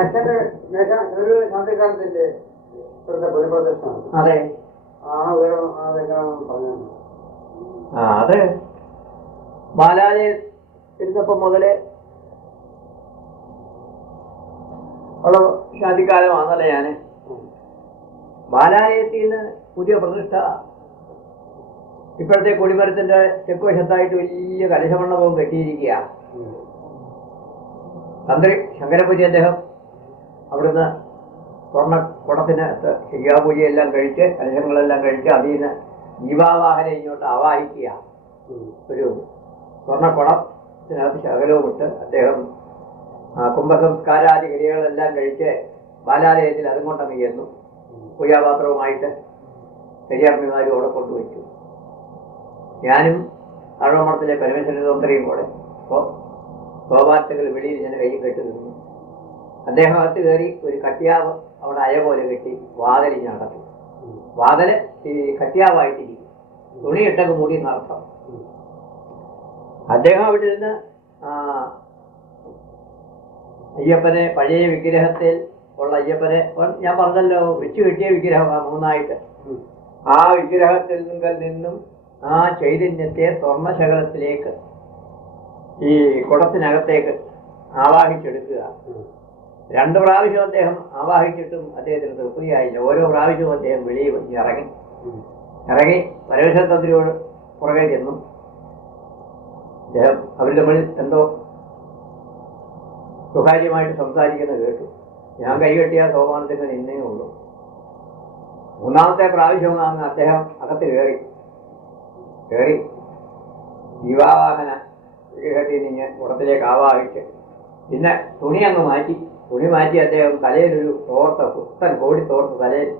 അച്ഛന്റെ ഒരു ശാന്തികാലത്തിന്റെ പുനഃപ്രതിഷ്ഠമാണ്. അതെ, അത് ബാലാലയം ഇരുന്നപ്പം മുതലേ ഉള്ള ശാന്തികാലമാണല്ലേ ഞാന്. ബാലാലയത്തിൽ നിന്ന് പുതിയ പ്രതിഷ്ഠ ഇപ്പോഴത്തെ കൊടിമരത്തിന്റെ തെക്കുവശത്തായിട്ട് വലിയ കലശമണ്ഡപവും കെട്ടിയിരിക്കുക. തന്ത്രി ശങ്കരപൂജ അദ്ദേഹം അവിടുന്ന് സ്വർണ്ണ കുടത്തിനകത്ത് ശിഖ്യാപൂജയെല്ലാം കഴിച്ച് കലശങ്ങളെല്ലാം കഴിച്ച് അതിൽ നിന്ന് ജീവാവാഹനെ ഇങ്ങോട്ട് ആവാഹിക്കുക. ഒരു സ്വർണ്ണക്കുടത്തിനകത്ത് ശകലവും ഇട്ട് അദ്ദേഹം കുംഭസംസ്കാരാദി ക്രിയകളെല്ലാം കഴിച്ച് ബാലാലയത്തിൽ അതും കൊണ്ടങ്ങ് ചെന്നു. പൂജാപാത്രവുമായിട്ട് കരിയാർമിമാരും അവിടെ കൊണ്ടുവച്ചു. ഞാനും ആഴമഠത്തിലെ പരമേശ്വര തന്ത്രിയും കൂടെ ഗോപാർത്തകൾ വെളിയിൽ ഞാൻ കൈ കെട്ടി നിന്നു. അദ്ദേഹം അകത്ത് കയറി ഒരു കട്ടിയാവ് അവിടെ അയ പോലെ കെട്ടി വാതിലിഞ്ഞ് നടത്തി. വാതില് ഈ കട്ടിയാവായിട്ടിരിക്കും, തുണിയിട്ടൊക്കെ മൂടി നടത്താം. അദ്ദേഹം അവിടെ ഇരുന്ന് അയ്യപ്പനെ പഴയ വിഗ്രഹത്തിൽ ഉള്ള അയ്യപ്പനെ ഞാൻ പറഞ്ഞല്ലോ വെച്ചു കെട്ടിയ വിഗ്രഹമാണ് മൂന്നായിട്ട്. ആ വിഗ്രഹത്തിൽ നിന്നും ആ ചൈതന്യത്തെ സ്വർണ്ണശകലത്തിലേക്ക് ഈ കുടത്തിനകത്തേക്ക് ആവാഹിച്ചെടുക്കുക. 2 പ്രാവശ്യം അദ്ദേഹം ആവാഹിച്ചിട്ടും അദ്ദേഹത്തിന് തൃപ്തിയായില്ല. ഓരോ പ്രാവശ്യവും അദ്ദേഹം വെളിയിൽ ഇറങ്ങി പരമേശ്വര തന്ത്രിയോട് പുറകെ ചെന്നു. അദ്ദേഹം അവർ തമ്മിൽ എന്തോ സ്വകാര്യമായിട്ട് സംസാരിക്കുന്നത് കേട്ടു. ഞാൻ കൈകെട്ടിയ സോപാനത്തിന് നിന്നേ ഉള്ളൂ. 3ാമത്തെ പ്രാവശ്യമാണ് അദ്ദേഹം അകത്ത് കയറി ജീവാവാഹന വിഗ്രഹത്തിൽ നിന്ന് കുടത്തിലേക്ക് ആവാഹിച്ച് പിന്നെ തുണി മാറ്റി അദ്ദേഹം തലയിലൊരു തോർത്ത് പുത്തൻ കോടി തോർത്ത് തലയിൽ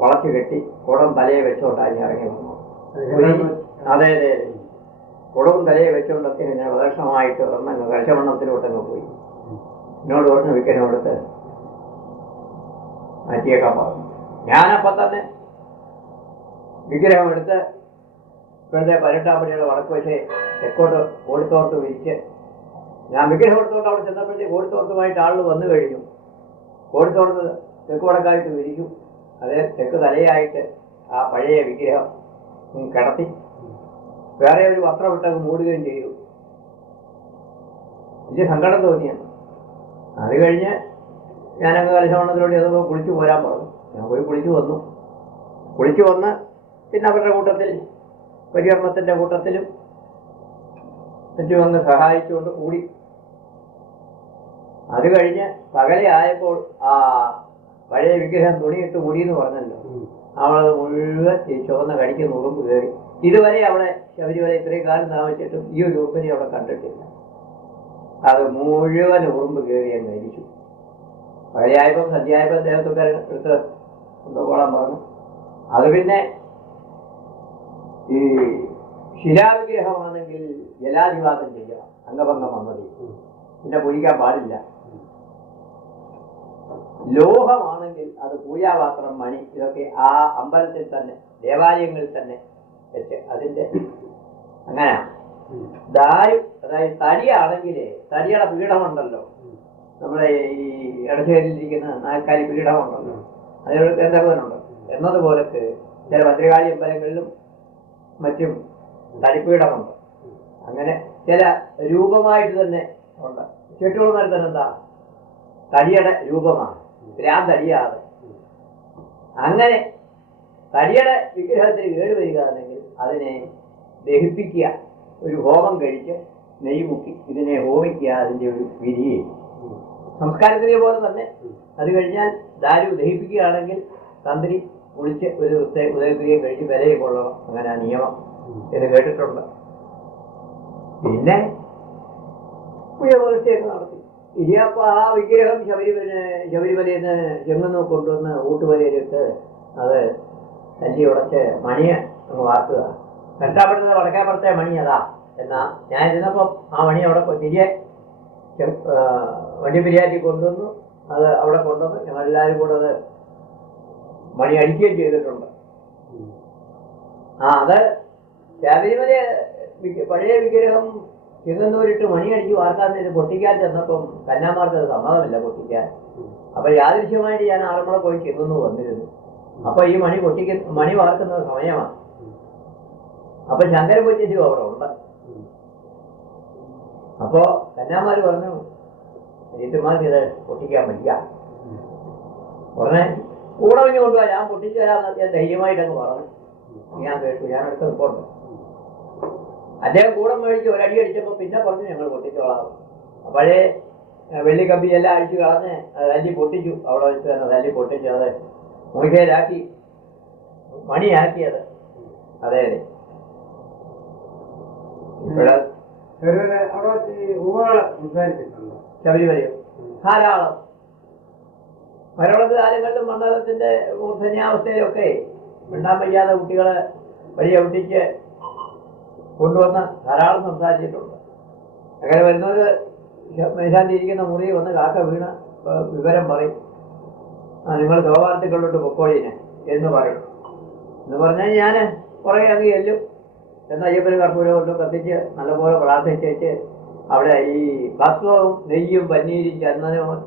വളച്ചു കെട്ടി കുടം തലയെ വെച്ചോണ്ടായി ഇറങ്ങി വന്നു. അതെ, കുടവും തലയെ വെച്ചുകൊണ്ടൊക്കെ ഇങ്ങനെ പ്രദക്ഷിണമായിട്ട് വന്നങ്ങ് കലശമണ്ണത്തിലോട്ടങ്ങ് പോയി. എന്നോട് പറഞ്ഞ വിക്കനോടത്ത് മാറ്റിയേക്കാൻ പറഞ്ഞു. ഞാനപ്പം തന്നെ വിഗ്രഹം എടുത്ത് ഇപ്പോഴത്തെ 18-ാം വടക്ക് വശേ തെക്കോട്ട് കോടിത്തോർത്ത് വിരിച്ച് ഞാൻ വിഗ്രഹം എടുത്തോട്ട് അവിടെ ചെന്നപ്പോഴത്തേക്ക് കോടിത്തോർത്തുമായിട്ട് ആളുകൾ വന്നു കഴിഞ്ഞു. കോടിത്തോർത്ത് തെക്ക് വടക്കായിട്ട് വിരിച്ചു. അതേ തെക്ക് തലയായിട്ട് ആ പഴയ വിഗ്രഹം കിടത്തി വേറെ ഒരു വസ്ത്രം ഇട്ടങ്ങ് മൂടുകയും ചെയ്തു. എനിക്ക് സങ്കടം തോന്നിയാണ്. അത് കഴിഞ്ഞ് ഞാനങ്ങ് കലശമണ്ണത്തിലൂടെ അതോ കുളിച്ചു പോരാൻ പറഞ്ഞു. ഞാൻ പോയി കുളിച്ചു വന്ന് പിന്നെ അവരുടെ കൂട്ടത്തിൽ പരികർമ്മത്തിൻ്റെ കൂട്ടത്തിലും മറ്റും അങ്ങ് സഹായിച്ചുകൊണ്ട് കൂടി. അത് കഴിഞ്ഞ് പകലയായപ്പോൾ ആ പഴയ വിഗ്രഹം തുണിയിട്ട് മുടിയെന്ന് പറഞ്ഞല്ലോ, അവളത് മുഴുവൻ ഈ ചുവന്ന കടിക്ക് നുറുമ്പ് കയറി. ഇതുവരെ അവിടെ ശബരിമല ഇത്രയും കാലം താമസിച്ചിട്ടും ഈ ഒരു ഉറുമ്പിനെ അവിടെ കണ്ടിട്ടില്ല. അത് മുഴുവൻ ഉറുമ്പ് കയറി അങ്ങ് മരിച്ചു. പകലയായപ്പം സന്ധ്യയായപ്പോൾ അദ്ദേഹത്തൊക്കെ എടുത്ത് കൊണ്ടുപോകാൻ പറഞ്ഞു. അത് പിന്നെ ഈ ശിലാവിഗ്രഹമാണെങ്കിൽ ജലാധിവാസം ചെയ്യണം, അംഗഭംഗം വന്നത് പിന്നെ പൊഴിക്കാൻ പാടില്ല. ലോഹമാണെങ്കിൽ അത് പൂജാപാത്രം, മണി, ഇതൊക്കെ ആ അമ്പലത്തിൽ തന്നെ ദേവാലയങ്ങളിൽ തന്നെ വെച്ച് അതിൻ്റെ അങ്ങനെ ദാരു, അതായത് തടിയാണെങ്കിൽ തടിയുടെ പീഠമുണ്ടല്ലോ, നമ്മുടെ ഈ ഇടശ്ശേരിയിലിരിക്കുന്ന നാൽക്കാലി പീഠമുണ്ടല്ലോ, അതിനോട് ഗന്ധർവനുണ്ട് എന്നതുപോലെ ചില ഭദ്രകാളി അമ്പലങ്ങളിലും മറ്റും തടിപ്പീഠമുണ്ട്. അങ്ങനെ ചില രൂപമായിട്ട് തന്നെ ഉണ്ട്. ചെട്ടുകുളന്മാർ തന്നെ എന്താ തടിയുടെ രൂപമാണ്, തടിയാതെ. അങ്ങനെ തടിയുടെ വിഗ്രഹത്തിന് കേടുവരികയാണെങ്കിൽ അതിനെ ദഹിപ്പിക്കുക, ഒരു ഹോമം കഴിച്ച് നെയ്യ് മുക്കി ഇതിനെ ഹോമിക്കുക, അതിൻ്റെ ഒരു വിധി സംസ്കാരത്തിനെ പോലെ തന്നെ. അത് കഴിഞ്ഞാൽ ദാരു ദഹിപ്പിക്കുകയാണെങ്കിൽ തന്ത്രി കുളിച്ച് ഒരു ദിവസത്തെ ഉദയക്രിയയും കഴിച്ച് വിലയെ കൊള്ളണം. അങ്ങനെ ആ നിയമം എന്ന് കേട്ടിട്ടുണ്ട്. പിന്നെ പുഴപ്രതിഷ്ഠയൊക്കെ നടത്തി. ഇനിയപ്പോൾ ആ വിഗ്രഹം ശബരിമലയിൽ നിന്ന് ചെങ്ങുന്നു കൊണ്ടുവന്ന് ഊട്ടുവലയിലിട്ട് അത് തല്ലി ഉടച്ച് മണിയെ അങ്ങ് വാർക്കുക. രണ്ടാമത്തെ വടക്കേപ്പുറത്തെ മണി അതാ. എന്നാ ഞാൻ ഇരുന്നപ്പം ആ മണി അവിടെ തിരികെ വണ്ടിപ്പെരിയാറ്റി കൊണ്ടുവന്നു. അത് അവിടെ കൊണ്ടുവന്ന് ഞങ്ങളെല്ലാവരും കൂടെ അത് മണി അടിക്കുകയും ചെയ്തിട്ടുണ്ട്. അത് ശബരിമല പഴയ വിഗ്രഹം ചെങ്ങന്നൂരിട്ട് മണിയടിച്ച് വാർക്കാൻ നേരം പൊട്ടിക്കാൻ ചെന്നപ്പം കന്യാമാർക്ക് അത് സമ്മതമില്ല പൊട്ടിക്കാൻ. അപ്പൊ യാദൃശ്യമായിട്ട് ഞാൻ ആറന്മുള പോയി ചെങ്ങന്നൂർ വന്നിരുന്നു. അപ്പൊ ഈ മണി വാർക്കുന്ന സമയമാണ്. അപ്പൊ ശങ്കര പൊച്ചി അവിടെ ഉണ്ട്. അപ്പോ കന്യാമാര് പറഞ്ഞു അനിയത്തിമാർക്ക് ഇത് പൊട്ടിക്കാൻ വയ്യ. ഉടനെ കൂടെ പിന്നെ കൊണ്ടുപോവാ, ഞാൻ പൊട്ടിച്ചു തരാമെന്ന് ഞാൻ ധൈര്യമായിട്ടങ്ങ് പറഞ്ഞു. ഞാൻ കേട്ടു, ഞാൻ അടുത്ത് നിൽപ്പുണ്ട്. അദ്ദേഹം കൂടെ മേടിച്ച് ഒരടി അടിച്ചപ്പോൾ പിന്നെ പറഞ്ഞു ഞങ്ങൾ പൊട്ടിച്ചോളാം. അപ്പോഴേ വെള്ളിക്കമ്പി എല്ലാം അടിച്ച് കളഞ്ഞ് തല്ലി പൊട്ടിച്ചു. അവിടെ വെച്ച് തന്നെ തല്ലി പൊട്ടിച്ചു. അത് മുഖേലാക്കി മണിയാക്കിയത്. അതെ അതെ. ശബരിമലയോ ധാരാളം മലയാളത്ത് കാലങ്ങളിലും മണ്ഡലത്തിന്റെ മൂർധന്യാവസ്ഥയിലൊക്കെ മിണ്ടാൻ വയ്യാതെ കുട്ടികളെ വഴി ഒട്ടിച്ച് കൊണ്ടുവന്ന് ധാരാളം സംസാരിച്ചിട്ടുണ്ട്. അങ്ങനെ വരുന്നവര് മേശാന്തിരിക്കുന്ന മുറി വന്ന് കാക്ക വീണ് വിവരം പറയും. നിങ്ങൾ ശോഭാർത്ഥികളിലോട്ട് പൊക്കോളിനെ എന്ന് പറയും. എന്ന് പറഞ്ഞാൽ ഞാൻ കുറേ അങ്ങ് ചെല്ലും. എന്ന് അയ്യപ്പന് കർപ്പൂരം കൊണ്ടും കത്തിച്ച് നല്ലപോലെ പ്രാർത്ഥിച്ചേച്ച് അവിടെ ഈ ഭസ്മവും നെയ്യും പന്നീരും ചന്ദനവും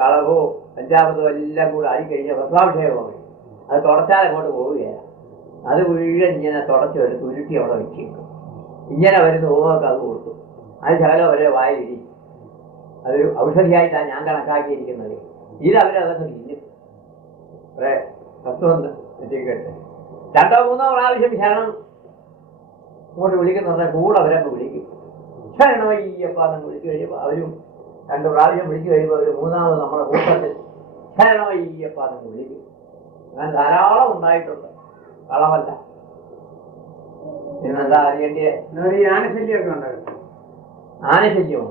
കളവും പഞ്ചാമൃതവും എല്ലാം കൂടെ ആയിക്കഴിഞ്ഞാൽ ഭസ്മാഭിഷേകമായി. അത് തുടച്ചാൽ അങ്ങോട്ട് പോവുകയാണ്. അത് മുഴുവൻ ഇങ്ങനെ തുടച്ച് വരുത്ത് ഉരുട്ടി അവിടെ വെച്ചിരിക്കും. ഇങ്ങനെ വരുന്ന ഓമൊക്കെ അത് കൊടുത്തു. അത് ശകലം അവരെ വായിലിരിക്കും. അതൊരു ഔഷധിയായിട്ടാണ് ഞാൻ കണക്കാക്കിയിരിക്കുന്നത്. ഇതവരതൊക്കെ തിന്നും. കുറേ ഭസ്മം എത്തിക്കട്ടെ. 2 or 3 പ്രാവശ്യം ശരണം ഇങ്ങോട്ട് വിളിക്കുന്ന കൂടെ അവരങ്ങ് വിളിക്കും. ശരണമയ്യപ്പ എന്ന് വിളിച്ചു കഴിയുമ്പോൾ അവരും 2 പ്രാവശ്യം വിളിച്ചു കഴിയുമ്പോൾ അവർ 3ാമത് നമ്മുടെ കൂട്ടത്തിൽ ശരണമയ്യപ്പ എന്ന് വിളിക്കും. അങ്ങനെ ധാരാളം ഉണ്ടായിട്ടുണ്ട്. കളമല്ല. പിന്നെന്താ അറിയേണ്ടിയ ആനശല്യമൊക്കെ ഉണ്ടായിരുന്നു. ആനശല്യമോ?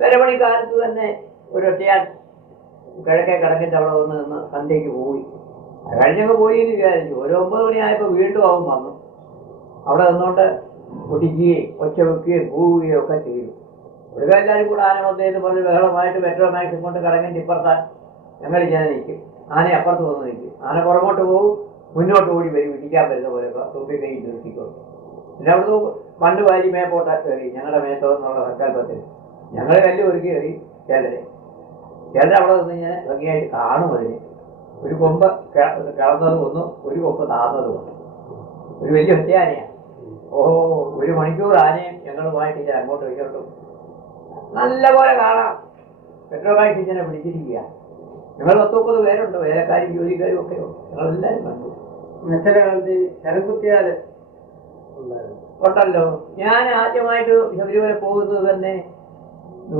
പെരമണിക്കാലത്ത് തന്നെ ഒരൊറ്റയാൻ കിഴക്കേ കിടക്കിൻ്റെ അവിടെ വന്ന് നിന്ന് സന്ധ്യയ്ക്ക് പോയി. കഴിഞ്ഞങ്ങ് പോയി എന്ന് വിചാരിച്ചു. ഒരു 9 മണിയായപ്പോൾ വീണ്ടും അവൻ വന്നു. അവിടെ നിന്നുകൊണ്ട് പൊടിക്കുകയും ഒച്ച വെക്കുകയും പോവുകയും ഒക്കെ ചെയ്തു. ഇവിടെ എല്ലാവരും കൂടെ ആന വന്നതെന്ന് പറഞ്ഞ് ബഹളമായിട്ട് പെട്രോമാക്സും കൊണ്ട് കടങ്ങിൻ്റെ ഇപ്പുറത്താൻ ഞങ്ങളിങ്ങനെ നിൽക്കും. ആന അപ്പുറത്ത് വന്ന് നിൽക്കും. ആന പുറകോട്ട് പോകും, മുന്നോട്ട് ഓടി വരും. ഇടിക്കാൻ വരുന്ന പോലെ തുമ്പി കൈ നിർത്തിക്കൊണ്ട്. പിന്നെ അവിടുന്ന് മണ്ണ് വാരി മേപ്പോട്ടാ കയറി. ഞങ്ങളുടെ മേത്തോ എന്നുള്ള സങ്കല്പത്തിൽ ഞങ്ങൾ കല്ല് ഒരുക്കി കയറി. ചിലരെ അവിടെ നിന്ന് ഇങ്ങനെ ഭംഗിയായിട്ട് കാണും. അതിന് ഒരു കൊമ്പ് കിടന്നതും ഒന്നും ഒരു കൊമ്പ് താന്നതും ഒന്നും. ഒരു വലിയ ഒറ്റയാനയാണ്. ഓഹോ, 1 മണിക്കൂർ ആനയും ഞങ്ങളുമായിട്ട് ഇങ്ങനെ അങ്ങോട്ട് ഇങ്ങോട്ട് നല്ല പോലെ കാണാം. പെട്രോമാക്സ് ഇങ്ങനെ പിടിച്ചിരിക്കുക. ഞങ്ങൾ 30-30 പേരുണ്ട്. വേലക്കാരും ജോലിക്കാരും ഒക്കെ ഉണ്ട്. ഞങ്ങളെല്ലാവരും കണ്ടു. കാലത്ത് ശരംകുത്തിയാല് ഉണ്ടല്ലോ. ഞാൻ ആദ്യമായിട്ട് ശബരിമല പോകുന്നത് തന്നെ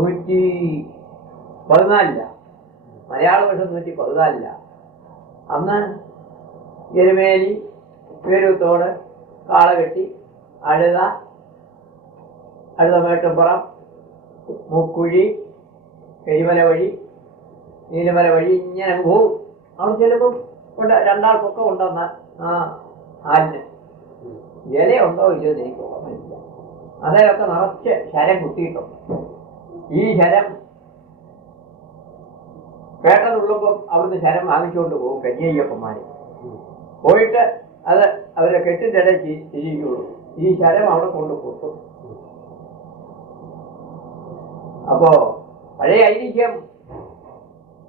114 മലയാള വർഷം 114. അന്ന് എരുമേലി, പേരൂത്തോട്, കാളകെട്ടി, അഴുതമേട്ടുംപുറം, മുക്കുഴി, കരിമല വഴി, നീലമല വഴി ഇങ്ങനെ പോകും. അവിടെ ചിലപ്പം കൊണ്ട് 2 ആൾ പൊക്കം ഉണ്ടെന്ന ആലിന് ഇലയുണ്ടോ ഇല്ലയോ എന്ന് എനിക്ക് ഓർമ്മയില്ല. അതിലൊക്കെ നിറച്ച് ശരം കുത്തിയിട്ടുണ്ട്. ഈ ശരം പേട്ടനുള്ളുമ്പം അവിടുന്ന് ശരം വാങ്ങിച്ചുകൊണ്ട് പോകും കന്യയ്യപ്പന്മാര്. പോയിട്ട് അത് അവരെ കെട്ടിൻ്റെ ഇടയിൽ തിരിയുള്ളൂ. ഈ ശരം അവിടെ കൊണ്ട് കൊടുക്കും. അപ്പോ പഴയ ഐതിഹ്യം,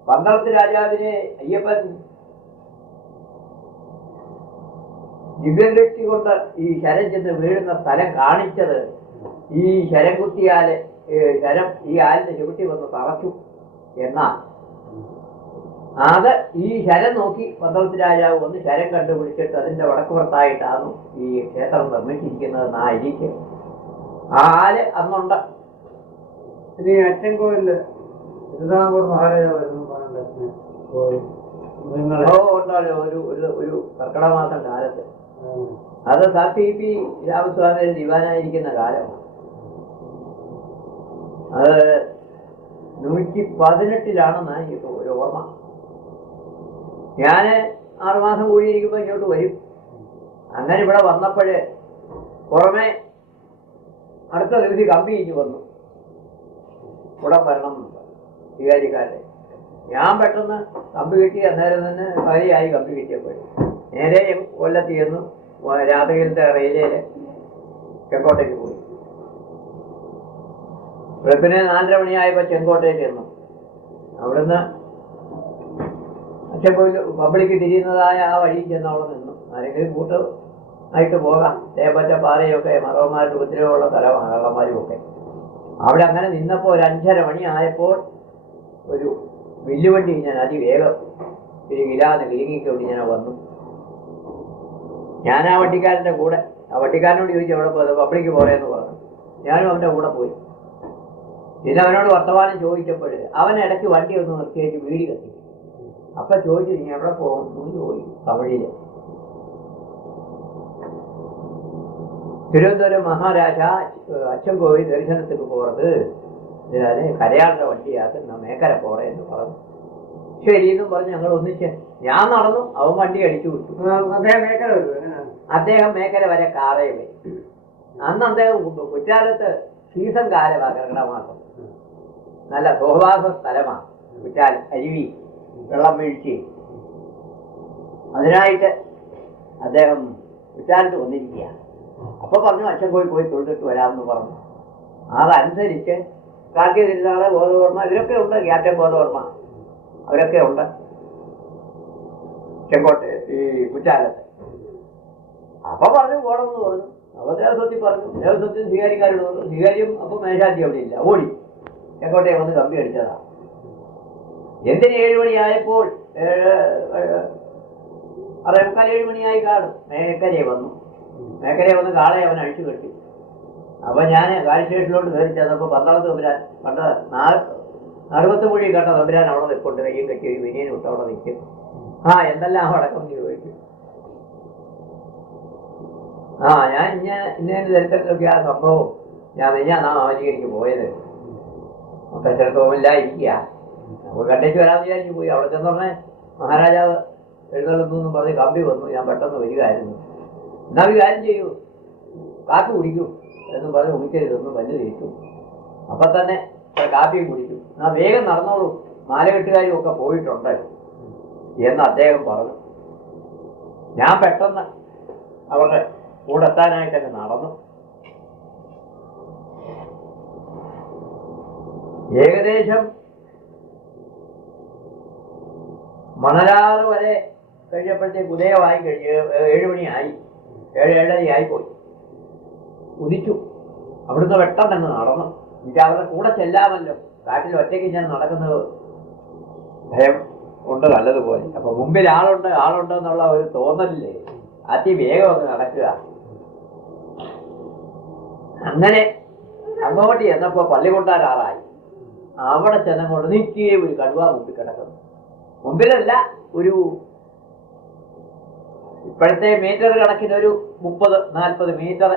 പന്തളത്ത് രാജാവിനെ അയ്യപ്പൻ ദിവ്യദൃഷ്ടി കൊണ്ട് ഈ ശരം ചെന്ന് വീഴുന്ന സ്ഥലം കാണിച്ചത് ഈ ശരം കുത്തിയാല് ശരം ഈ ആലിന്റെ ചുവട്ടി വന്ന് തറച്ചു എന്നാൽ അത് ഈ ശരം നോക്കി പന്തളത്ത് രാജാവ് വന്ന് ശരം കണ്ടുപിടിച്ചിട്ട് അതിന്റെ വടക്കുപുറത്തായിട്ടാണ് ഈ ക്ഷേത്രം നിർമ്മിച്ചിരിക്കുന്നത്. ഐതിഹ്യം. ആ ആല് അന്നുണ്ട്. ഇനി അച്ചൻകോവില് തിരുവിതാംകൂർ മഹാരാജാവായിരുന്നു ഉണ്ടല്ലോ ഒരു കർക്കിടക മാസം കാലത്ത്. അത് CP രാമസ്വാമിയുടെ ദിവാനായിരിക്കുന്ന കാലമാണ്. അത് 118 എനിക്ക് ഒരു ഓർമ്മ. ഞാൻ 6 മാസം കൂടിയിരിക്കുമ്പോൾ ഇങ്ങോട്ട് വരും. അങ്ങനെ ഇവിടെ വന്നപ്പോഴേ പുറമെ അടുത്ത ദിവസം കമ്പി ഇഞ്ഞു വന്നു. ഇവിടെ വരണം വികാരിക്കാരെ. ഞാൻ പെട്ടെന്ന് കമ്പി കിട്ടി. അന്നേരം തന്നെ പകരയായി കമ്പി കിട്ടിയപ്പോൾ നേരെ കൊല്ലത്ത് ചെന്നു. രാത്രിയിലത്തെ റെയിലേല് തെക്കോട്ടേക്ക് പോയി. വെളുപ്പിന് 4:30 മണിയായപ്പോൾ ചെങ്കോട്ടയിൽ ചെന്നു. അവിടുന്ന് അച്ചൻകോവിൽ പബ്ലിക്ക് തിരിയുന്നതായ ആ വഴിയിൽ ചെന്ന് അവിടെ നിന്നു. ആരെങ്കിലും കൂട്ട് ആയിട്ട് പോകാം. തേപ്പറ്റ പാറയൊക്കെ മറവന്മാരുടെ ഉപദ്രവമുള്ള സ്ഥലമാണ്, കള്ളന്മാരും ഒക്കെ. അവിടെ അങ്ങനെ നിന്നപ്പോൾ ഒരു 5:30 മണി ആയപ്പോൾ ഒരു വില്ലുവണ്ടി ഞാൻ അതിവേഗം ഇല്ലാതെ കിലുങ്ങിക്കൊണ്ട് ഞാൻ വന്നു. ഞാൻ ആ വണ്ടിക്കാരൻ്റെ കൂടെ, ആ വണ്ടിക്കാരനോട് ചോദിച്ചു അവിടെ പോയത് പബ്ലിക്ക് പോരെന്ന് പറഞ്ഞു. ഞാനും അവൻ്റെ കൂടെ പോയി. പിന്നെ അവനോട് വർത്തമാനം ചോദിച്ചപ്പോൾ അവൻ ഇടയ്ക്ക് വണ്ടി ഒന്ന് നിർത്തിയേച്ച് വീടി കത്തി. അപ്പം ചോദിച്ചു നീ എവിടെ പോകുന്നു ചോദിച്ചു തമിഴിൽ. തിരുവനന്തപുരം മഹാരാജ അച്ചൻകോവിൽ ദർശനത്തിന് പോறது കരയാളുടെ വണ്ടിയാക്ക് മേക്കര പോറേ എന്ന് പറഞ്ഞു. ശരി എന്നും പറഞ്ഞ് ഞങ്ങൾ ഒന്നിച്ച് ഞാൻ നടന്നു, അവൻ വണ്ടി അടിച്ചു വിട്ടു. അദ്ദേഹം മേക്കര വരെ കാറേ പോയി. അന്ന് അദ്ദേഹം കുറ്റാലത്ത് സീസൺ കാലമാണ്, കർക്കിടക മാസം. നല്ല സോവാസ സ്ഥലമാണ് കുറ്റാൽ, അരുവി, വെള്ളം വീഴ്ച. അതിനായിട്ട് അദ്ദേഹം കുറ്റാലത്ത് വന്നിരിക്കുക. അപ്പൊ പറഞ്ഞു അച്ചൻകോവിൽ പോയി തൊഴുതിട്ട് വരാമെന്ന് പറഞ്ഞു. അതനുസരിച്ച് കാർത്തിക തിരുനാള്, ബോധവർമ്മ ഇവരൊക്കെ ഉണ്ട്, ക്യാപ്റ്റൻ ബോധവർമ്മ അവരൊക്കെ ഉണ്ട് ചെങ്കോട്ടെ ഈ കുറ്റാലത്ത്. അപ്പൊ പറഞ്ഞു പോണമെന്ന് പറഞ്ഞു. അപ്പൊ ദേവസ്വത്തിൽ പറഞ്ഞു, ദേവസ്വത്തിൽ സ്വീകാര്യക്കാരോട് പറഞ്ഞു. സ്വീകാര്യം അപ്പൊ മേശാന്തി അവിടെ ഇല്ല, ഓടി ചെങ്കോട്ടയെ വന്ന് കമ്പി അടിച്ചതാ. എന്തിന് 7 മണിയായപ്പോൾ 6:45 മണിയായി കാണും. മേക്കരയെ വന്നു. മേക്കരയെ വന്ന് കാളയെ അവൻ അഴിച്ചു കെട്ടി. അപ്പൊ ഞാൻ കാലി സ്റ്റേഷനിലോട്ട് കയറി ചെന്നപ്പോൾ പന്തളത്ത് തമ്പുരാൻ പണ്ട് 60 മൊഴി കണ്ട തമ്പുരാൻ അവിടെ നിൽക്കൊണ്ട് കയ്യും കെട്ടി ഒരു വിനിയനും ഇട്ട് അവിടെ നിൽക്കും. എന്തെല്ലാം അടക്കം ചോദിച്ചു. ഞാൻ ഇന്ന തരത്തിലൊക്കെ ആ സംഭവം ഞാൻ അവനിക്ക് പോയത് കച്ചറത്തോമില്ല ഇരിക്കുക. അപ്പോൾ കണ്ടേച്ച് വരാമെന്ന് വിചാരിച്ചു പോയി. അവിടെ ചെന്ന് പറഞ്ഞേ മഹാരാജാവ് എഴുന്നള്ളുന്നു പറഞ്ഞ് കമ്പി വന്നു. ഞാൻ പെട്ടെന്ന് വരികയായിരുന്നു. എന്നാൽ ഒരു കാര്യം ചെയ്യൂ, കാപ്പി കുടിക്കൂ എന്നും പറഞ്ഞ് ഉമിക്കരുതെന്ന് പല്ല് തേച്ചു. അപ്പം തന്നെ കാപ്പിയും കുടിച്ചു. വേഗം നടന്നോളൂ, മാലകെട്ടുകാരും ഒക്കെ പോയിട്ടുണ്ട് എന്ന് അദ്ദേഹം പറഞ്ഞു. ഞാൻ പെട്ടെന്ന് അവരുടെ കൂടെ എത്താനായിട്ടൊക്കെ നടന്നു. ഏകദേശം മണലാറ് വരെ കഴിഞ്ഞപ്പോഴത്തേക്ക് ഉദയമായി കഴിഞ്ഞ് 7 മണിയായി, 7:30 പോയി. ഉദിച്ചു. അവിടുന്ന് പെട്ടെന്ന് നടന്നു. എനിക്ക് അവരുടെ കൂടെ ചെല്ലാമല്ലോ, കാട്ടിൽ ഒറ്റയ്ക്ക് ഞാൻ നടക്കുന്നത് ഭയം ഉണ്ട് നല്ലതുപോലെ. അപ്പൊ മുമ്പിൽ ആളുണ്ട് എന്നുള്ള ഒരു തോന്നലില്ലേ, അതിവേഗം അങ്ങ് നടക്കുക. അങ്ങനെ അങ്ങോട്ട് ചെന്നപ്പോ പള്ളികൊട്ടാരാറായി. അവിടെ ചെന്നങ്ങോട്ട് നിൽക്കുകയും ഒരു കടുവ മുമ്പിൽ കിടക്കുന്നു. മുമ്പിലല്ല, ഒരു ഇപ്പോഴത്തെ മീറ്റർ കണക്കിന് ഒരു 30-40 മീറ്റർ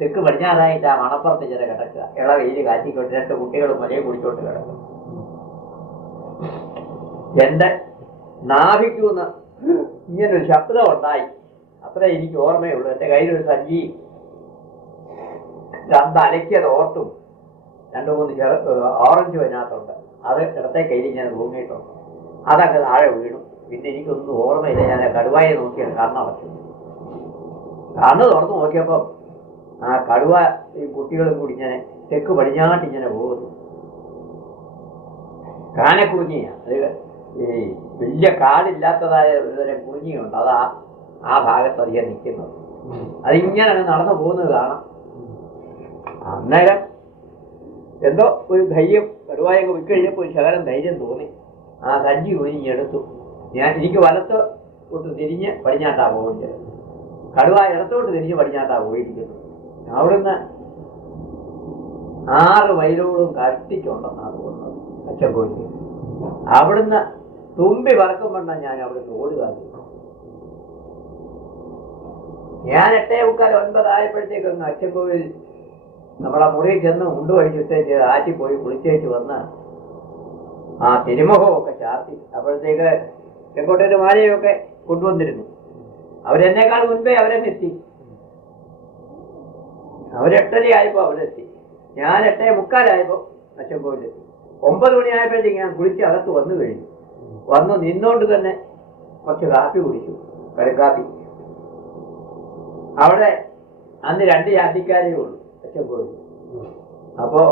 തെക്ക് പടിഞ്ഞാറായിട്ട് ആ മണപ്പുറത്ത് ചില കിടക്കുക. വെയിൽ കാറ്റിക്കൊണ്ട് 2 കുട്ടികളും മലയെ കുടിച്ചോട്ട് കിടക്കും. എന്റെ നാഭിക്കുന്ന ഇങ്ങനൊരു ശബ്ദം ഉണ്ടായി. അത്ര എനിക്ക് ഓർമ്മയുള്ളൂ. എൻ്റെ കയ്യിലൊരു സഞ്ചി, 2 അലക്കിയ തോർത്തും 2-3 ഓറഞ്ചും അതിനകത്തുണ്ട്. അത് ഇടത്തെ കയ്യിൽ ഞാൻ തൂങ്ങിയിട്ടുണ്ട്. അതങ്ങ് താഴെ വീണു. പിന്നെ എനിക്കൊന്നും ഓർമ്മയില്ല. ഞാൻ കടുവായെ നോക്കിയാണ് കണ്ണടച്ചു. കണ്ണ് തുറന്നു നോക്കിയപ്പം ആ കടുവ ഈ കുട്ടികളും കൂടി ഇങ്ങനെ തെക്ക് പടിഞ്ഞാട്ട് ഇങ്ങനെ പോകുന്നു. കാനക്കുറിഞ്ഞിയാണ്. അത് ഈ വലിയ കാടില്ലാത്തതായ ഒരുതരം കുറിഞ്ഞിയുണ്ട്. അത് ആ ഭാഗത്ത് അധികം നിൽക്കുന്നത്. അതിങ്ങനെ നടന്നു പോകുന്നത് കാണാം. അന്നേരം എന്തോ ഒരു ധൈര്യം, കടുവായൊക്കെ വിക്കഴിഞ്ഞപ്പോൾ ഒരു ശകലം ധൈര്യം തോന്നി. ആ സഞ്ചി ഒരിഞ്ഞെടുത്തു. എനിക്ക് വലത്ത് തൊട്ട് തിരിഞ്ഞ് പടിഞ്ഞാട്ടാ പോകുന്നത്. കടുവ ഇടത്തോട്ട് തിരിഞ്ഞ് പടിഞ്ഞാട്ടാ പോയിരിക്കുന്നു. അവിടുന്ന് 6 മൈലോളം കഷ്ടിച്ചുണ്ടെന്നാണ് തോന്നുന്നത് അച്ചൻകോവിൽ. അവിടുന്ന് തുമ്പി പറക്കുമ്പോണ്ടാ ഞാൻ അവിടുന്ന് ഓടുക. ഞാൻ 8:45 ആയപ്പോഴത്തേക്കൊന്ന് അച്ചൻകോവിൽ നമ്മളെ മുറിയിൽ ചെന്ന് മുണ്ട് കഴിച്ചിട്ടേച്ച് ആറ്റി പോയി കുളിച്ചേച്ച് വന്ന് ആ തിരുമുഖമൊക്കെ ചാർത്തി. അപ്പോഴത്തേക്ക് ചെങ്കോട്ടയുടെ മാലയൊക്കെ കൊണ്ടുവന്നിരുന്നു. അവരെന്നേക്കാൾ മുൻപേ അവരെത്തി. അവർ 8:30 ആയപ്പോൾ അവരെത്തി. ഞാൻ 8:45 അച്ചൻകോവിലെത്തി. 9 മണിയായപ്പോഴത്തേക്ക് ഞാൻ കുളിച്ച് അകത്ത് വന്നു കഴിഞ്ഞു. വന്ന് നിന്നുകൊണ്ട് തന്നെ കുറച്ച് കാപ്പി കുടിച്ചു, കടുക്കാപ്പി. അവിടെ അന്ന് 2 ജാതിക്കാരേ ഉള്ളൂ അച്ചൻകോവിൽ. അപ്പോ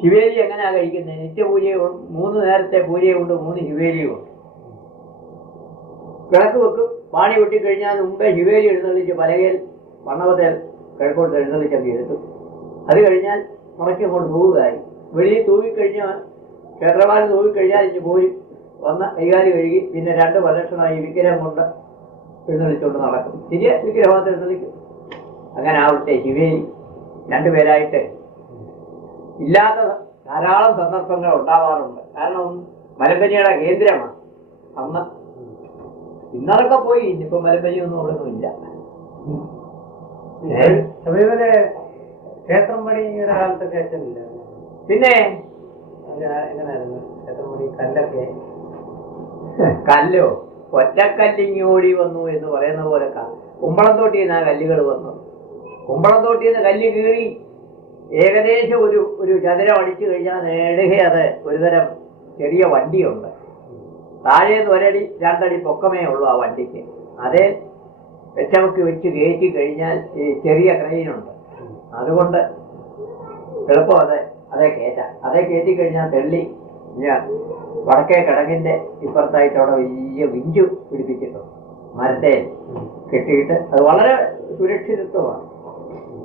ശിവേലി എങ്ങനെയാ കഴിക്കുന്നത്? നിത്യപൂജയും 3 നേരത്തെ പൂജയുണ്ട്, 3 ശിവേലിയുമുണ്ട്. കിഴക്ക് വെക്കും. പാണി പൊട്ടിക്കഴിഞ്ഞാൽ മുമ്പേ ശിവേലി എഴുന്നള്ളിച്ച് പലകയിൽ മണ്ണവത്തേൽ കിഴക്കോട്ട് എഴുന്നള്ളിച്ചൊക്കെ എടുത്തു. അത് കഴിഞ്ഞാൽ മുറയ്ക്ക് അങ്ങോട്ട് തൂവുകയായി. വെളിയിൽ തൂവിക്കഴിഞ്ഞാൽ ക്ഷേത്രവാൻ തൂവിക്കഴിഞ്ഞാൽ ഇനി പോയി വന്ന കൈകാലി കഴുകി പിന്നെ 2 പ്രദക്ഷിണമായി വിഗ്രഹം കൊണ്ട് എഴുന്നള്ളിച്ചുകൊണ്ട് നടക്കും. തിരികെ വിഗ്രഹത്തിൽ എഴുന്നള്ളിക്കും. അങ്ങനെ അവിടുത്തെ ശിവേലി 2 പേരായിട്ട് ഇല്ലാത്ത ധാരാളം സന്ദർഭങ്ങൾ ഉണ്ടാവാറുണ്ട്. കാരണം മലമ്പനിയുടെ കേന്ദ്രമാണ് അന്ന്. ഇന്നതൊക്കെ പോയി. ഇന്നിപ്പോ മലമ്പനിയൊന്നും അവിടെയൊന്നുമില്ല. ശബരിമല ക്ഷേത്രം പണിയുടെ കാലത്തൊക്കെ അച്ഛനില്ല. പിന്നെ എങ്ങനെയായിരുന്നു ക്ഷേത്രം പണി? കല്ലൊക്കെ കല്ലോ ഒറ്റക്കല്ലിങ്ങോടി വന്നു എന്ന് പറയുന്ന പോലെ കുമ്പളത്തോട്ടിൽ നിന്നാ കല്ലുകൾ വന്നത്. കുമ്പളത്തോട്ടിൽ നിന്ന് കല്ല് കീറി ഏകദേശം ഒരു ചതുരം അടിച്ചു കഴിഞ്ഞാൽ നേടുക അത് ഒരുതരം ചെറിയ വണ്ടിയുണ്ട്. താഴേന്ന് 1 അടി 2 അടി പൊക്കമേ ഉള്ളൂ ആ വണ്ടിക്ക്. അതേ വെച്ചമക്ക് വെച്ച് കയറ്റി കഴിഞ്ഞാൽ ഈ ചെറിയ ക്രെയിനുണ്ട്. അതുകൊണ്ട് എളുപ്പം അതേ കയറ്റാം. അതേ കയറ്റി കഴിഞ്ഞാൽ തെള്ളി ഞാൻ വടക്കേ കിടങ്ങിന്റെ ഇപ്പുറത്തായിട്ട് അവിടെ വലിയ വിഞ്ചു പിടിപ്പിച്ചിട്ടുണ്ട്. മരത്തെ കെട്ടിയിട്ട് അത് വളരെ സുരക്ഷിതത്വമാണ്.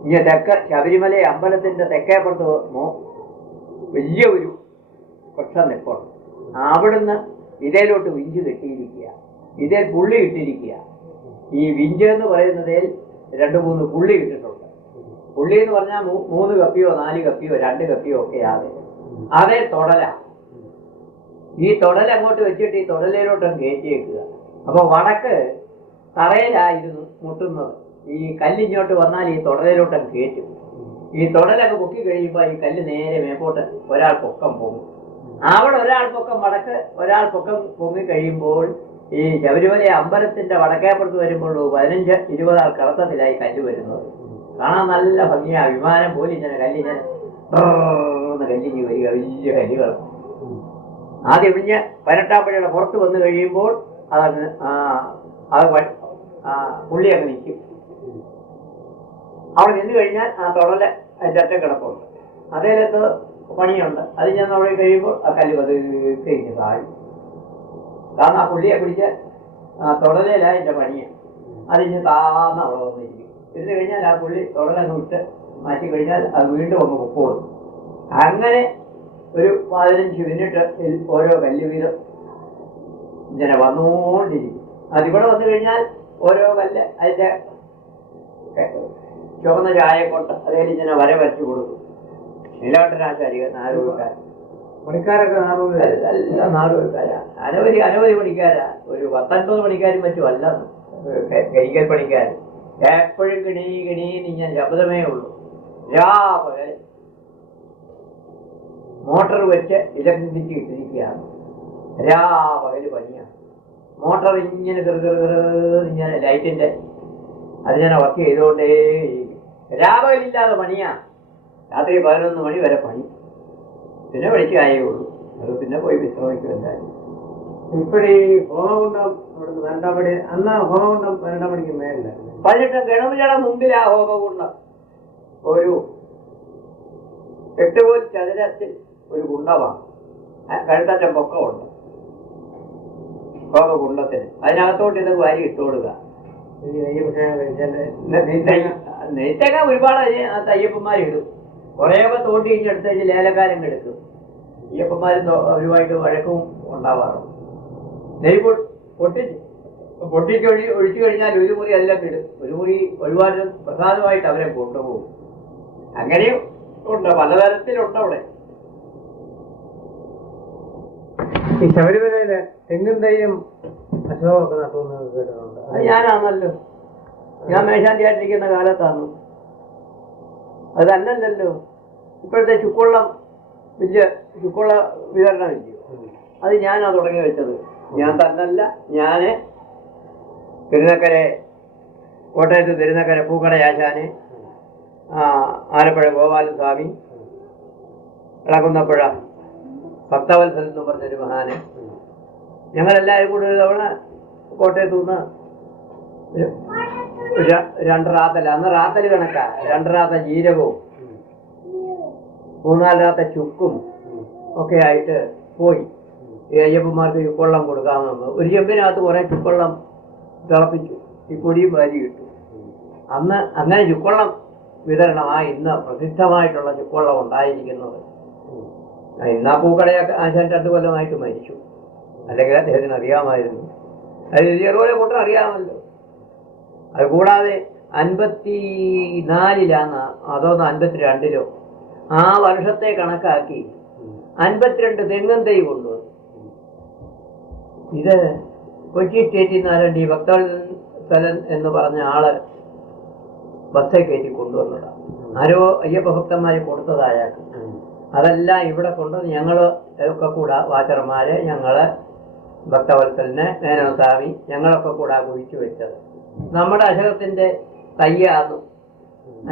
ഇനി തെക്ക് ശബരിമല അമ്പലത്തിന്റെ തെക്കേപ്പുറത്ത് വലിയ ഒരു വൃക്ഷം നിൽപ്പുണ്ട്. അവിടുന്ന് ഇതേലോട്ട് വിഞ്ച് കെട്ടിയിരിക്കുക, ഇതേ പുള്ളി ഇട്ടിരിക്കുക. ഈ വിഞ്ച് എന്ന് പറയുന്നതിൽ 2-3 പുള്ളി ഇട്ടിട്ടുണ്ട്. പുള്ളി എന്ന് പറഞ്ഞാൽ 3 കപ്പിയോ 4 കപ്പിയോ 2 കപ്പിയോ ഒക്കെ അതേ തൊടല. ഈ തൊടൽ അങ്ങോട്ട് വെച്ചിട്ട് ഈ തൊടലയിലോട്ടങ്ങ് കയറ്റി വെക്കുക. അപ്പൊ വടക്ക് തറയിലായിരുന്നു മുട്ടുന്നത്. ഈ കല്ലിങ്ങോട്ട് വന്നാൽ ഈ തൊടലയിലോട്ടങ്ങ് കയറ്റും. ഈ തൊടലൊക്കെ പൊക്കി കഴിയുമ്പോൾ ഈ കല്ല് നേരെ മേപ്പോട്ട് ഒരാൾ പൊക്കം പൊങ്ങും. അവിടെ ഒരാൾ പൊക്കം വടക്ക്, ഒരാൾ പൊക്കം പൊങ്ങി കഴിയുമ്പോൾ ഈ ശബരിമല അമ്പലത്തിന്റെ വടക്കേപ്പുറത്ത് വരുമ്പോൾ 15-20 ആൾ കടത്തത്തിലായി കല്ല് വരുന്നത്. കാണാൻ നല്ല ഭംഗിയാ. വിമാനം പോലെ ഇങ്ങനെ കല്ലിങ്ങനെ കല്ലിഞ്ഞ് വരിക, വലിയ കല്ലുകൾ. ആദ്യം ഇടിഞ്ഞ് 18 പുറത്ത് വന്നു കഴിയുമ്പോൾ അത് പുള്ളി അങ്ങ് നിൽക്കും. അവിടെ നിന്ന് കഴിഞ്ഞാൽ ആ തൊടല് അതിൻ്റെ ഒറ്റ കിടപ്പുണ്ട്. അതേലത്ത് പണിയുണ്ട്. അത് ഞാൻ അവിടെ കഴിയുമ്പോൾ ആ കല്ല് പതുക്കെ ഇങ്ങനെ താഴും. കാരണം ആ പുള്ളിയെ പിടിച്ച് തൊടലയിലാണ് എൻ്റെ പണിയാണ്. അതിന് താന്ന് അവിടെ വന്നിരിക്കും. ഇരുന്ന് കഴിഞ്ഞാൽ ആ പുള്ളി തൊടലങ്ങ് വിട്ട് മാറ്റി കഴിഞ്ഞാൽ അത് വീണ്ടും ഒന്ന് പൊക്കോളും. അങ്ങനെ ഒരു 15 മിനിറ്റ് ഓരോ കല്ല് വീതം ഇങ്ങനെ വന്നുകൊണ്ടിരിക്കും. അതിവിടെ വന്നു കഴിഞ്ഞാൽ ഓരോ കല്ല് അതിൻ്റെ ചുവന്ന ചായക്കൊട്ട് അതേലും ഇങ്ങനെ വരച്ചു കൊടുക്കും. നീലാട്ടനാചാരിക നാരൂർക്കാരൻ. പണിക്കാരൊക്കെ എല്ലാം നാരൂർക്കാരാ. അനവധി പണിക്കാരാ. ഒരു 19 പണിക്കാരും മറ്റും അല്ല കരിക്കൽ പണിക്കാർ. എപ്പോഴും കിണീന്ന് ഞാൻ ശബ്ദമേ ഉള്ളൂ. രാപകൽ മോട്ടർ വെച്ച് ഇലക്ട്രിസിറ്റി ഇട്ടിരിക്കുകയാണ്. രാപകല് പണിയാണ്. മോട്ടർ ഇങ്ങനെ ഇങ്ങനെ ലൈറ്റിന്റെ അതിങ്ങനെ വർക്ക് ചെയ്തുകൊണ്ടേ രാപകലില്ലാതെ പണിയാണ്. രാത്രി 11 മണി വരെ പണി. പിന്നെ വിളിക്കായേ ഉള്ളൂ. അത് പിന്നെ പോയി വിശ്രമിക്കുമെന്നായിരുന്നു. ഇപ്പഴീ ഹോമകുണ്ടം അവിടുന്ന് 12 മണി, അന്ന് ഹോമകുണ്ടം 12 മണിക്ക് മേലിലായിരുന്നു. 18 ഗണപതിയുടെ മുമ്പിലാ ഹോമകുണ്ടം. ഒരു 8 പോൽ ചതുരത്തിൽ ഒരു കുണ്ടമാണ്. കഴുത്തറ്റം പൊക്കമുണ്ട് ഹോമകുണ്ടത്തിന്. അതിനകത്തോട്ട് ഇത് വാരി ഇട്ടു കൊടുക്കുക. നെയ്ത്തൊക്കെ ഒരുപാട് അയ്യപ്പന്മാരിടും. കുറേയൊക്കെ തോട്ടി ഇങ്ങെടുത്തേച്ച് ലേലക്കാരൻ എടുക്കും. അയ്യപ്പന്മാരും അവരുമായിട്ട് വഴക്കും ഉണ്ടാവാറുണ്ട്. നെയ് പൊട്ടിച്ച് ഒഴിച്ചു കഴിഞ്ഞാൽ ഒരു മുറി അതിലൊക്കെ ഇടും. ഒരു മുറി ഒരുപാട് പ്രസാദമായിട്ട് അവരെ കൊണ്ടുപോകും. അങ്ങനെയും ഉണ്ട്, പലതരത്തിലുണ്ട് അവിടെ. ഈ ശബരിമലയില് തെങ്ങും തൈയും അശോകമൊക്കെ നട്ടുവെന്ന് കേട്ടിട്ടുണ്ട്. അത് ഞാനാണല്ലോ. ഞാൻ മേശാന്തിയായിട്ടിരിക്കുന്ന കാലത്താണ്. അതല്ലല്ലോ ഇപ്പോഴത്തെ ചുക്കുവെള്ളം ചുക്കുള്ള വിതരണമില്ലയോ, അത് ഞാനാ തുടങ്ങി വെച്ചത്. ഞാൻ തന്നല്ല. ഞാന് തിരുനക്കര, കോട്ടയത്ത് തിരുനക്കര പൂക്കടയാശാന്, ആലപ്പുഴ ഗോപാലസ്വാമി, ഇളകുന്നപ്പുഴ ഭക്തവത്സൽ എന്ന് പറഞ്ഞൊരു മഹാന്, ഞങ്ങളെല്ലാവരും കൂടി ഒരു തവണ കോട്ടയത്തു നിന്ന് 2 റാത്തൽ, അന്ന് റാത്തൽ കണക്കാ, 2 റാത്ത ജീരകവും മൂന്നാലാത്ത ചുക്കും ഒക്കെ ആയിട്ട് പോയി. ഈ അയ്യപ്പന്മാർക്ക് ചുക്കൊള്ളം കൊടുക്കാമെന്ന് ഒരു ചെമ്പിനകത്ത് കുറെ ചുക്കൊള്ളം തിളപ്പിച്ചു, ഈ പൊടിയും വാരി ഇട്ടു. അന്ന് അങ്ങനെ ചുക്കൊള്ളം വിതരണമായി ഇന്ന് പ്രസിദ്ധമായിട്ടുള്ള ചുക്കൊള്ളം ഉണ്ടായിരിക്കുന്നത്. ഇന്ന് ആ പൂക്കടയൊക്കെ ആശാൻ 2 കൊല്ലമായിട്ട് മരിച്ചു, അല്ലെങ്കിൽ അദ്ദേഹത്തിന് അറിയാമായിരുന്നു. അത് ചെറുപോലെ കൂട്ടം അറിയാമല്ലോ. അതുകൂടാതെ 54 അതോ 52 ആ വർഷത്തെ കണക്കാക്കി 52 തെങ്ങും തൈ കൊണ്ടുവന്നു. ഇത് കൊച്ചി സ്റ്റേറ്റിൽ നിന്ന് ആരണ്ട് ഈ ഭക്തവത്സലൻ എന്ന് പറഞ്ഞ ആള് ബസ്സേ കയറ്റി കൊണ്ടുവന്നതാണ്. ആരോ അയ്യപ്പ ഭക്തന്മാരെ കൊടുത്തതായാലും അതെല്ലാം ഇവിടെ കൊണ്ടുവന്ന് ഞങ്ങൾ ഒക്കെ കൂടെ വാച്ചർമാര്, ഞങ്ങള് ഭക്തവത്സലിന്, മേനോസ്വാമി, ഞങ്ങളൊക്കെ കൂടെ കുഴിച്ചു വെച്ചത്. നമ്മുടെ അശോകത്തിന്റെ തയ്യാന്നും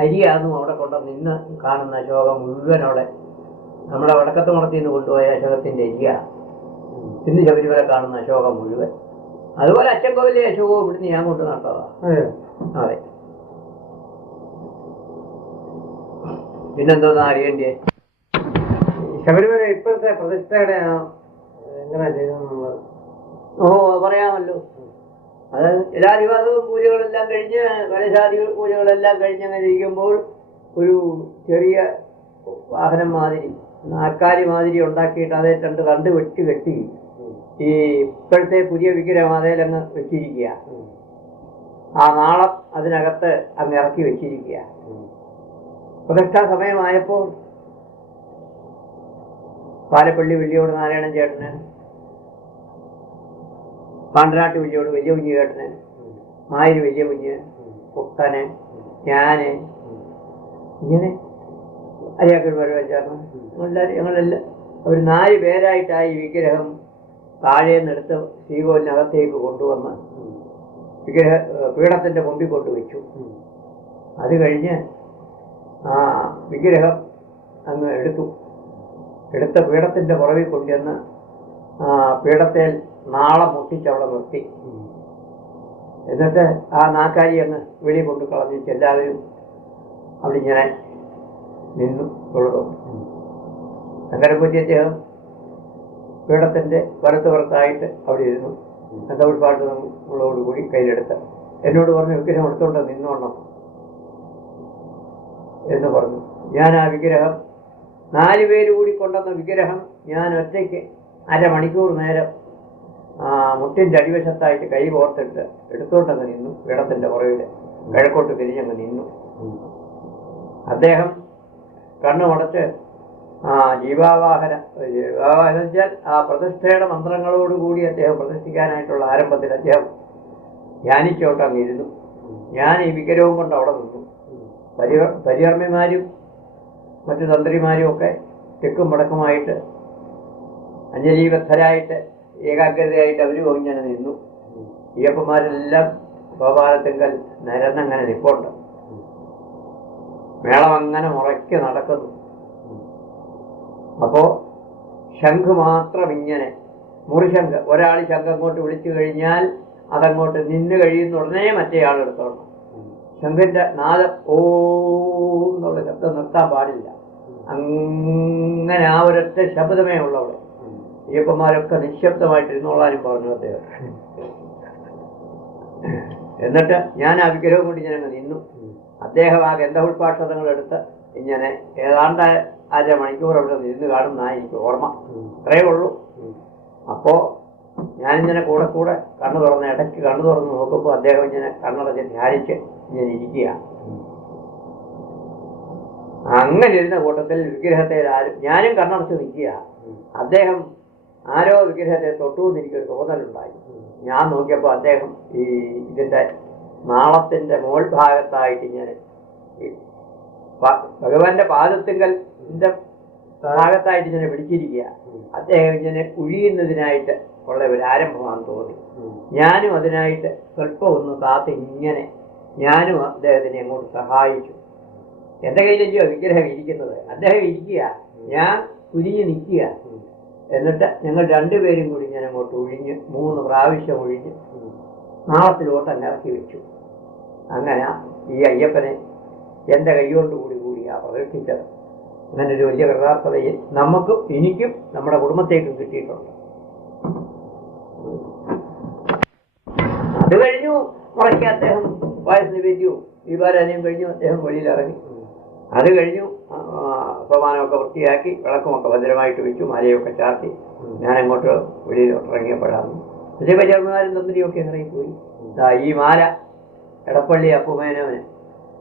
അരിയാന്നും അവിടെ കൊണ്ടുവന്ന് ഇന്ന് കാണുന്ന അശോകം മുഴുവനോടെ നമ്മുടെ വടക്കത്ത് മുടത്തിൽ നിന്ന് കൊണ്ടുപോയ അശോകത്തിന്റെ അരിയ ഇന്ന് ശബരിമല കാണുന്ന അശോകം മുഴുവൻ. അതുപോലെ അച്ചൻകോവിലെ അശോകവും ഇവിടുന്ന് ഞാൻ കൊണ്ട് നട്ടതാ. അതെ. പിന്നെന്തോന്നാ അറിയേണ്ടേ? ശബരിമല ഇപ്പോഴത്തെ പ്രതിഷ്ഠയുടെ എങ്ങനെ ചെയ്തെന്നുള്ളത് പറയാമല്ലോ. അത് ജലാധിവാസവും പൂജകളെല്ലാം കഴിഞ്ഞ് കലശാദി പൂജകളെല്ലാം കഴിഞ്ഞങ്ങനെ ഇരിക്കുമ്പോൾ ഒരു ചെറിയ വാഹനം മാതിരി, നാൽക്കാലി മാതിരി ഉണ്ടാക്കിയിട്ട് അതേ 2 കണ്ട് വെച്ച് കെട്ടി ഈ ഇപ്പോഴത്തെ പുതിയ വിഗ്രഹം അതേലങ്ങ് വെച്ചിരിക്കുക. ആ നാളം അതിനകത്ത് അങ്ങ് ഇറക്കി വെച്ചിരിക്കുക. പ്രതിഷ്ഠാ സമയമായപ്പോൾ പാലപ്പള്ളി വലിയോട് നാരായണൻ ചേട്ടന്, പാണ്ടനാട്ട് വലിയോട് വലിയ കുഞ്ഞ് ചേട്ടന്, മായൂര് വലിയ കുഞ്ഞ്, കുട്ടന്, ഞാന്, ഇങ്ങനെ അരിയാക്കൾ പരിപാടി ചേർന്ന് ഞങ്ങളെല്ലാം ഒരു 4 പേരായിട്ടായി വിഗ്രഹം താഴേന്നെടുത്ത് ശ്രീകോവിലിനകത്തേക്ക് കൊണ്ടുവന്ന് പീഠത്തിന്റെ മുമ്പിൽ കൊണ്ടുവച്ചു. അത് കഴിഞ്ഞ് ആ വിഗ്രഹം അങ്ങ് എടുത്ത പീഠത്തിന്റെ പുറവിൽ കൊണ്ടുവന്ന് പീഠത്തിൽ നാളം മുട്ടിച്ചവിടെ നിർത്തി. എന്നിട്ട് ആ നാക്കാരി അങ്ങ് വെളിയിൽ കൊണ്ടു കളഞ്ഞിട്ട് എല്ലാവരും അവിടെ ഇങ്ങനെ നിന്നു തൊഴുതു. ശങ്കരൻകുട്ടി അദ്ദേഹം പീഠത്തിന്റെ പുറത്തായിട്ട് അവിടെ ഇരുന്നു. പാട്ട് നമ്മളോടുകൂടി കയ്യിലെടുത്ത് എന്നോട് പറഞ്ഞു, വിഗ്രഹം എടുത്തോണ്ട് നിന്നോണം എന്ന് പറഞ്ഞു. ഞാൻ ആ വിഗ്രഹം 4 പേര് കൂടി കൊണ്ടുവന്ന വിഗ്രഹം ഞാൻ ഒറ്റയ്ക്ക് അരമണിക്കൂർ നേരം മുട്ടിൻ്റെ അടിവശത്തായിട്ട് കൈ കോർത്തിട്ട് എടുത്തോണ്ടങ്ങ് നിന്നു. പീഠത്തിന്റെ പുറകില് കിഴക്കോട്ട് തിരിഞ്ഞങ്ങ് നിന്നു. അദ്ദേഹം കണ്ണുമടച്ച് ജീവാവാഹനം വെച്ചാൽ ആ പ്രതിഷ്ഠയുടെ മന്ത്രങ്ങളോടുകൂടി അദ്ദേഹം പ്രതിഷ്ഠിക്കാനായിട്ടുള്ള ആരംഭത്തിൽ അദ്ദേഹം ധ്യാനിച്ചോട്ടങ്ങ് ഇരുന്നു. ഞാൻ ഈ വിഗ്രഹവും കൊണ്ട് അവിടെ നിന്നു. പരികർമ്മിമാരും മറ്റു തന്ത്രിമാരും ഒക്കെ തെക്കും വടക്കുമായിട്ട് അഞ്ജലീബദ്ധരായിട്ട് ഏകാഗ്രതയായിട്ട് അവരും ഇങ്ങനെ നിന്നു. അയ്യപ്പന്മാരെല്ലാം ഗോപാലത്തിങ്കൽ നിരന്നങ്ങനെ നിൽപ്പുണ്ട്. മേളം അങ്ങനെ മുറയ്ക്ക് നടക്കുന്നു. അപ്പോ ശംഖ് മാത്രം ഇങ്ങനെ മുറിശംഖ്, ഒരാൾ ശംഖ് അങ്ങോട്ട് വിളിച്ചു കഴിഞ്ഞാൽ അതങ്ങോട്ട് നിന്ന് കഴിയുന്ന ഉടനെ മറ്റേ ആൾ എടുത്തോണം. ശംഖിന്റെ നാദം ഓ എന്നുള്ള ശബ്ദം നിർത്താൻ പാടില്ല. അങ്ങനെ ആ ഒരൊറ്റ ശബ്ദമേ ഉള്ളൂ അവിടെ. അയ്യപ്പന്മാരൊക്കെ നിശബ്ദമായിട്ടിരുന്നോളാനും പറഞ്ഞു അദ്ദേഹം. എന്നിട്ട് ഞാൻ ആ വിഗ്രഹം കൊണ്ട് ഇങ്ങനെ നിന്നു. അദ്ദേഹം ആ ഗന്ധപുഷ്പാക്ഷതങ്ങൾ എടുത്ത് ഇങ്ങനെ ഏതാണ്ട് 1/2 മണിക്കൂർ അവിടെ നിന്ന് കാണുന്നതാണ് എനിക്ക് ഓർമ്മ. അത്രയേ ഉള്ളൂ. അപ്പോ ഞാനിങ്ങനെ കൂടെ കണ്ണു തുറന്ന് ഇടയ്ക്ക് കണ്ണു തുറന്ന് നോക്കുമ്പോൾ അദ്ദേഹം ഇങ്ങനെ കണ്ണടച്ച് ധ്യാനിച്ച് ഇങ്ങനെ ഇരിക്കുക. അങ്ങനെ ഇരുന്ന കൂട്ടത്തിൽ വിഗ്രഹത്തെ ഞാനും കണ്ണടച്ച് നിൽക്കുക. അദ്ദേഹം ആരോ വിഗ്രഹത്തെ തൊട്ടു എന്ന് എനിക്കൊരു തോന്നലുണ്ടായി. ഞാൻ നോക്കിയപ്പോൾ അദ്ദേഹം ഈ ഇതിന്റെ നാളത്തിന്റെ മോൾ ഭാഗത്തായിട്ട് ഇങ്ങനെ ഭഗവാന്റെ പാദത്തിങ്കൽ ഇതിന്റെ ഭാഗത്തായിട്ട് ഇങ്ങനെ പിടിച്ചിരിക്കുക. അദ്ദേഹം ഇങ്ങനെ ഉഴിയുന്നതിനായിട്ട് ഉള്ള ഒരു ആരംഭമാണെന്ന് തോന്നി. ഞാനും അതിനായിട്ട് സ്വല്പം ഒന്ന് താത്ത് ഇങ്ങനെ ഞാനും അദ്ദേഹത്തിനെ അങ്ങോട്ട് സഹായിച്ചു. എന്റെ കയ്യിലല്ലയോ വിഗ്രഹം ഇരിക്കുന്നത്, അദ്ദേഹം ഇരിക്കുക, ഞാൻ കുനിഞ്ഞു നിൽക്കുക. എന്നിട്ട് ഞങ്ങൾ 2 പേരും കൂടി ഞാൻ അങ്ങോട്ട് ഒഴിഞ്ഞ് 3 പ്രാവശ്യം ഒഴിഞ്ഞ് നാളത്തിലോട്ട് അങ്ങ് ഇറക്കി വെച്ചു. അങ്ങനെ ഈ അയ്യപ്പനെ എന്റെ കൈകൊണ്ടുകൂടിയാ പ്രദർശിച്ചത്. അങ്ങനെ ഒരു വലിയ കൃതാർത്ഥതയിൽ നമുക്കും എനിക്കും നമ്മുടെ കുടുംബത്തേക്കും കിട്ടിയിട്ടുണ്ട്. അത് കഴിഞ്ഞു മുറയ്ക്ക് അദ്ദേഹം പായസ നിവേദ്യവും ദീപാരാധനയും കഴിഞ്ഞു അദ്ദേഹം വെളിയിലിറങ്ങി. അത് കഴിഞ്ഞു സോപാനമൊക്കെ വൃത്തിയാക്കി വിളക്കുമൊക്കെ ഭദ്രമായിട്ട് വെച്ചു, മാലയൊക്കെ ചാർത്തി ഞാൻ അങ്ങോട്ട് വെളിയിലോട്ട് ഇറങ്ങിയപ്പോഴാണ് പക്ഷേ പചർമാരും തന്ത്രിയൊക്കെ ഇറങ്ങിപ്പോയി. ഈ മാല എടപ്പള്ളി അപ്പുമേനോന്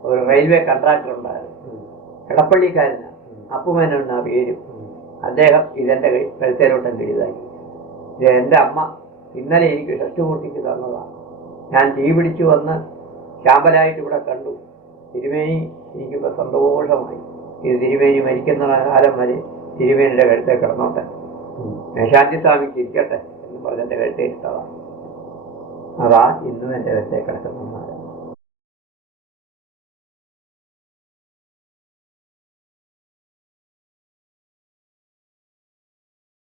ഒരു റെയിൽവേ കോൺട്രാക്ടർ ഉണ്ടായിരുന്നു, എടപ്പള്ളിക്കാരനാണ്, അപ്പുമേനോൻ ആ പേരും. അദ്ദേഹം ഇതെൻ്റെ കഴുത്തേലോട്ടം എഴുതാക്കി. ഇത് എൻ്റെ അമ്മ ഇന്നലെ എനിക്ക് ഷഷ്ടിപൂർത്തിക്ക് തന്നതാണ്. ഞാൻ തീ പിടിച്ചു വന്ന് ശാമ്പലായിട്ട് ഇവിടെ കണ്ടു. തിരുമേനി എനിക്കിപ്പോൾ സന്തോഷമായി. ഇത് തിരുമേനി മരിക്കുന്ന കാലം വരെ തിരുമേനിയുടെ കഴുത്തെ കിടന്നോട്ടെ, മേശാന്തി സ്വാമിക്ക് ഇരിക്കട്ടെ എന്ന് പറഞ്ഞ് എൻ്റെ കഴുത്തെ ഇട്ടതാണ്. അതാ ഇന്നും എൻ്റെ കഴുത്തെ കിടക്കുന്ന